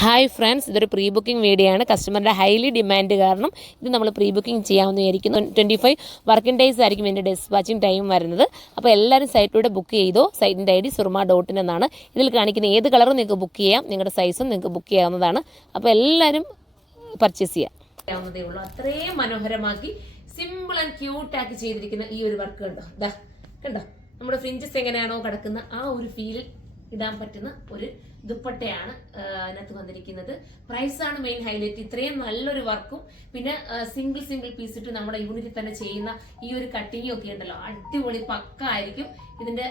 Hi friends, ഇതൊരു pre booking video ആണ്. കസ്റ്റമറുടെ highly demand കാരണം ഇത് നമ്മൾ പ്രീ ബുക്കിംഗ് ചെയ്യാവുന്നതായിരിക്കുന്നു. 25 വർക്കിംഗ് ഡേയ്സ് ആയിരിക്കും ഇതിൻ്റെ ഡിസ്പാച്ചിങ് ടൈം വരുന്നത്. അപ്പോൾ എല്ലാവരും സൈറ്റിലൂടെ ബുക്ക് ചെയ്തോ. സൈറ്റിൻ്റെ ID surma.in എന്നാണ്. ഇതിൽ കാണിക്കുന്ന ഏത് കളറും നിങ്ങൾക്ക് ബുക്ക് ചെയ്യാം. നിങ്ങളുടെ സൈസും നിങ്ങൾക്ക് ബുക്ക് ചെയ്യാവുന്നതാണ്. അപ്പോൾ എല്ലാവരും പർച്ചേസ് ചെയ്യാവുന്നതേ ഉള്ളൂ. അത്രയും മനോഹരമാക്കി സിമ്പിൾ ആൻഡ് ക്യൂട്ടാക്കി ചെയ്തിരിക്കുന്ന ഈ ഒരു വർക്ക് കണ്ടോ. കണ്ടോ, നമ്മുടെ ഫ്രിഞ്ചസ് എങ്ങനെയാണോ കിടക്കുന്ന ആ ഒരു ഫീൽ ഇടാൻ പറ്റുന്ന ഒരു ദുപ്പട്ടയാണ് അതിനകത്ത് വന്നിരിക്കുന്നത്. പ്രൈസാണ് മെയിൻ ഹൈലൈറ്റ്. ഇത്രയും നല്ലൊരു വർക്കും പിന്നെ സിംഗിൾ പീസ് ഇട്ട് നമ്മുടെ യൂണിറ്റിൽ തന്നെ ചെയ്യുന്ന ഈ ഒരു കട്ടിങ്ങും ഒക്കെ ഉണ്ടല്ലോ, അടിപൊളി പക്ക ആയിരിക്കും. ഇതിന്റെ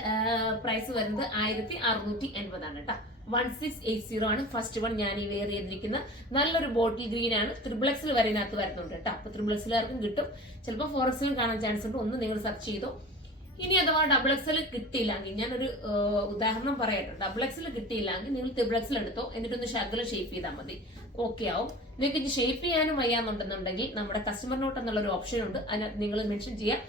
പ്രൈസ് വരുന്നത് 1680 ആണ് കേട്ടോ. 1680 ആണ്. ഫസ്റ്റ് വൺ ഞാൻ ഈ വെയർ ചെയ്തിരിക്കുന്ന നല്ലൊരു ബോട്ടിൽ ഗ്രീൻ ആണ്. ത്രിബിൾഎക്സിൽ വരെ ഇതിനകത്ത് വരുന്നുണ്ട് കേട്ടോ. അപ്പൊ ത്രിബിൾഎക്സിലാർക്കും കിട്ടും, ചിലപ്പോൾ 4Xലും കാണാൻ ചാൻസ് ഉണ്ട്. ഒന്ന് നിങ്ങൾ സെർച്ച് ചെയ്തോ. ഇനി അഥവാ XXL കിട്ടിയില്ലെങ്കിൽ ഞാനൊരു ഉദാഹരണം പറയട്ടെ. XXL കിട്ടിയില്ലെങ്കിൽ നിങ്ങൾ ത്രിബിൾഎക്സിൽ എടുത്തോ, എന്നിട്ടൊന്ന് ശകലം ഷേപ്പ് ചെയ്താൽ മതി, ഓക്കെ ആവും. നിങ്ങൾക്ക് ഇത് ഷേപ്പ് ചെയ്യാനും വയ്യാന്നുണ്ടെന്നുണ്ടെങ്കിൽ നമ്മുടെ കസ്റ്റമർ നോട്ട് എന്നുള്ള ഒരു ഓപ്ഷൻ ഉണ്ട്. അതിനകത്ത് നിങ്ങൾ മെൻഷൻ ചെയ്യാം.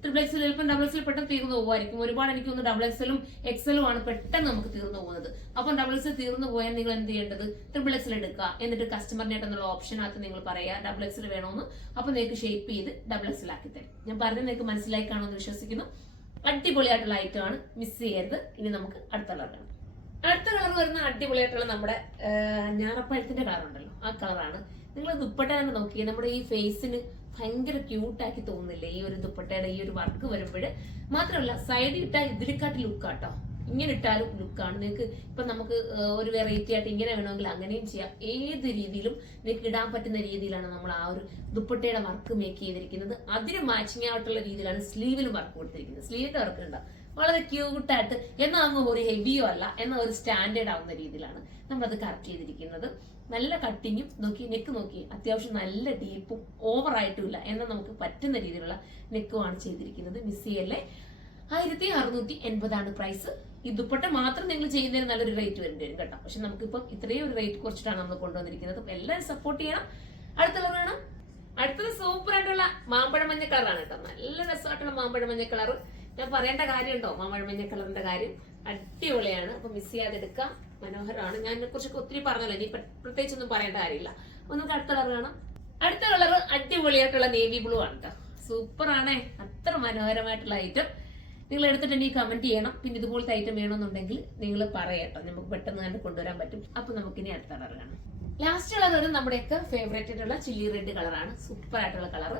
ത്രിബിൾഎക്സിൽ ചിലപ്പോൾ XXL പെട്ടെന്ന് തീർന്നു പോകുമായിരിക്കും. ഒരുപാട് എനിക്ക് ഒന്ന് XXLും XLും ആണ് പെട്ടെന്ന് നമുക്ക് തീർന്നു പോകുന്നത്. അപ്പം XXL തീർന്നു പോയാൽ നിങ്ങൾ എന്ത് ചെയ്യേണ്ടത്, ത്രിബിൾഎക്സിൽ എടുക്കുക. എന്നിട്ട് കസ്റ്റമർ നോട്ട് എന്നുള്ള ഓപ്ഷനകത്ത് നിങ്ങൾ പറയാ XXL വേണമെന്ന്. അപ്പൊ നിങ്ങൾക്ക് ഷേപ്പ് ചെയ്ത് XXL ആക്കി തരും. ഞാൻ പറഞ്ഞത് നിങ്ങൾക്ക് മനസ്സിലായി കാണുമെന്ന് വിശ്വസിക്കുന്നു. അടിപൊളിയായിട്ടുള്ള ഐറ്റം ആണ്, മിസ് ചെയ്യരുത്. ഇനി നമുക്ക് അടുത്ത കളർ കാണാം. അടുത്ത കളർ വരുന്ന അടിപൊളിയായിട്ടുള്ള നമ്മുടെ ഞാറപ്പഴത്തിന്റെ കളർ ഉണ്ടല്ലോ, ആ കളറാണ്. നിങ്ങൾ ദുപ്പട്ട തന്നെ നോക്കിയേ, നമ്മുടെ ഈ ഫേസിന് ഭയങ്കര ക്യൂട്ടാക്കി തോന്നുന്നില്ലേ ഈ ഒരു ദുപ്പട്ടയുടെ ഈ ഒരു വർക്ക് വരുമ്പോൾ. മാത്രമല്ല സൈഡിൽ ഇട്ടാൽ ഇതിനെക്കാട്ടി ലുക്കാട്ടോ. ഇങ്ങനെ ഇട്ടാലും ലുക്കാണ്. നിങ്ങൾക്ക് ഇപ്പൊ നമുക്ക് ഒരു വെറൈറ്റി ആയിട്ട് ഇങ്ങനെ വേണമെങ്കിൽ അങ്ങനെയും ചെയ്യാം. ഏത് രീതിയിലും നിങ്ങൾക്ക് ഇടാൻ പറ്റുന്ന രീതിയിലാണ് നമ്മൾ ആ ഒരു ദുപ്പട്ടയുടെ വർക്ക് മേക്ക് ചെയ്തിരിക്കുന്നത്. അതിന് മാച്ചിങ് ആയിട്ടുള്ള രീതിയിലാണ് സ്ലീവിലും വർക്ക് കൊടുത്തിരിക്കുന്നത്. സ്ലീവിന്റെ വർക്ക് ഉണ്ടാവും വളരെ ക്യൂട്ടായിട്ട്, എന്നാൽ അങ്ങ് ഒരു ഹെവിയോ അല്ല, എന്നാൽ ഒരു സ്റ്റാൻഡേർഡ് ആവുന്ന രീതിയിലാണ് നമ്മളത് കറക്റ്റ് ചെയ്തിരിക്കുന്നത്. നല്ല കട്ടിങ്ങും നോക്കി, നെക്ക് നോക്കി അത്യാവശ്യം നല്ല ഡീപ്പും ഓവറായിട്ടും ഇല്ല, എന്നാൽ നമുക്ക് പറ്റുന്ന രീതിയിലുള്ള നെക്കുമാണ് ചെയ്തിരിക്കുന്നത്. മിസ് ചെയ്യല്ലേ. 1680 ആണ് പ്രൈസ്. ഈ ദുപ്പട്ട മാത്രം നിങ്ങൾ ചെയ്യുന്നതിന് നല്ലൊരു റേറ്റ് വരേണ്ടി വരും കേട്ടോ. പക്ഷെ നമുക്കിപ്പം ഇത്രയും ഒരു റേറ്റ് കുറച്ചിട്ടാണ് നമ്മൾ കൊണ്ടുവന്നിരിക്കുന്നത്. അപ്പൊ എല്ലാവരും സപ്പോർട്ട് ചെയ്യണം. അടുത്ത കളർ വേണം. അടുത്തത് സൂപ്പർ ആയിട്ടുള്ള മാമ്പഴ മഞ്ഞ കളറാണ് കേട്ടോ. നല്ല രസമായിട്ടുള്ള മാമ്പഴ മഞ്ഞ കളർ. ഞാൻ പറയേണ്ട കാര്യമുണ്ടോ മാമ്പഴ മഞ്ഞ കളറിന്റെ കാര്യം? അടിപൊളിയാണ്. അപ്പൊ മിസ് ചെയ്യാതെ എടുക്കാം. മനോഹരമാണ്. ഞാൻ ഇതിനെ കുറിച്ചൊക്കെ ഒത്തിരി പറഞ്ഞല്ലോ, ഇനി പ്രത്യേകിച്ചൊന്നും പറയേണ്ട കാര്യമില്ല. അപ്പൊ നമുക്ക് അടുത്ത കളർ കാണാം. അടുത്ത കളർ അടിപൊളിയായിട്ടുള്ള നേവി ബ്ലൂ ആണ് കേട്ടോ. സൂപ്പർ ആണേ, അത്ര മനോഹരമായിട്ടുള്ള ഐറ്റം. നിങ്ങൾ എടുത്തിട്ട് എനിക്ക് കമന്റ് ചെയ്യണം. പിന്നെ ഇതുപോലത്തെ ഐറ്റം വേണമെന്നുണ്ടെങ്കിൽ നിങ്ങൾ പറയട്ടോ, നമുക്ക് പെട്ടെന്ന് തന്നെ കൊണ്ടുവരാൻ പറ്റും. അപ്പൊ നമുക്ക് ഇനി അടുത്ത കളർ കാണാം. ലാസ്റ്റ് കളർ ഒരു നമ്മുടെയൊക്കെ ഫേവറേറ്റ് ആയിട്ടുള്ള ചില്ലി റെഡ് കളറാണ്. സൂപ്പർ ആയിട്ടുള്ള കളർ.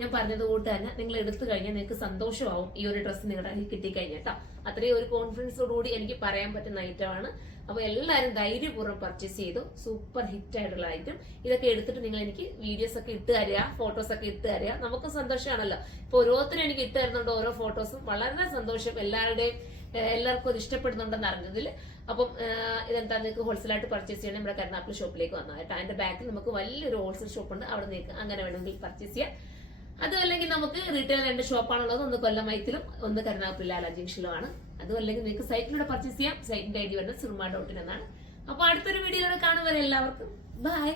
ഞാൻ പറഞ്ഞതുകൊണ്ട് തന്നെ നിങ്ങൾ എടുത്തു കഴിഞ്ഞാൽ നിങ്ങൾക്ക് സന്തോഷമാവും ഈ ഒരു ഡ്രസ്സ് നിങ്ങളുടെ കയ്യിൽ കിട്ടിക്കഴിഞ്ഞാൽ കേട്ടോ. അത്രയും ഒരു കോൺഫിഡൻസോടുകൂടി എനിക്ക് പറയാൻ പറ്റുന്ന ഐറ്റമാണ്. അപ്പൊ എല്ലാവരും ധൈര്യപൂർവ്വം പർച്ചേസ് ചെയ്തു. സൂപ്പർ ഹിറ്റ് ആയിട്ടുള്ള ഐറ്റം. ഇതൊക്കെ എടുത്തിട്ട് നിങ്ങൾ എനിക്ക് വീഡിയോസ് ഒക്കെ ഇട്ട് തരിക, ഫോട്ടോസ് ഒക്കെ ഇട്ട് തരിക. നമുക്കും സന്തോഷമാണല്ലോ. ഇപ്പൊ ഓരോരുത്തരും എനിക്ക് ഇട്ട് തരുന്നുണ്ട് ഓരോ ഫോട്ടോസും. വളരെ സന്തോഷം. എല്ലാവർക്കും അത് ഇഷ്ടപ്പെടുന്നുണ്ടെന്ന് അറിഞ്ഞതിൽ. അപ്പം ഇതെന്താ, നിങ്ങൾക്ക് ഹോൾസെയിലായിട്ട് പർച്ചേസ് ചെയ്യണം നമ്മുടെ കരുനാഗപ്പള്ളി ഷോപ്പിലേക്ക് വന്നാൽ കേട്ടോ. അതിന്റെ ബാക്കിൽ നമുക്ക് വലിയൊരു ഹോൾസെയിൽ ഷോപ്പ് ഉണ്ട്, അവിടെ നിങ്ങൾക്ക് അങ്ങനെ വേണമെങ്കിൽ പർച്ചേസ് ചെയ്യാം. അതും അല്ലെങ്കിൽ നമുക്ക് റീറ്റെയിൽ 2 ഷോപ്പാണുള്ളത്. ഒന്ന് കൊല്ലമൈത്തിലും ഒന്ന് കരുനാഗപ്പള്ളി ലാല ജംഗ്ഷനിലുമാണ്. അതും അല്ലെങ്കിൽ നിങ്ങൾക്ക് സൈറ്റിലൂടെ പർച്ചേസ് ചെയ്യാം. സൈറ്റിന്റെ ID വരുന്നത് surma.in എന്നാണ്. അപ്പൊ അടുത്തൊരു വീഡിയോയിലൂടെ കാണുവരെ എല്ലാവർക്കും ബൈ.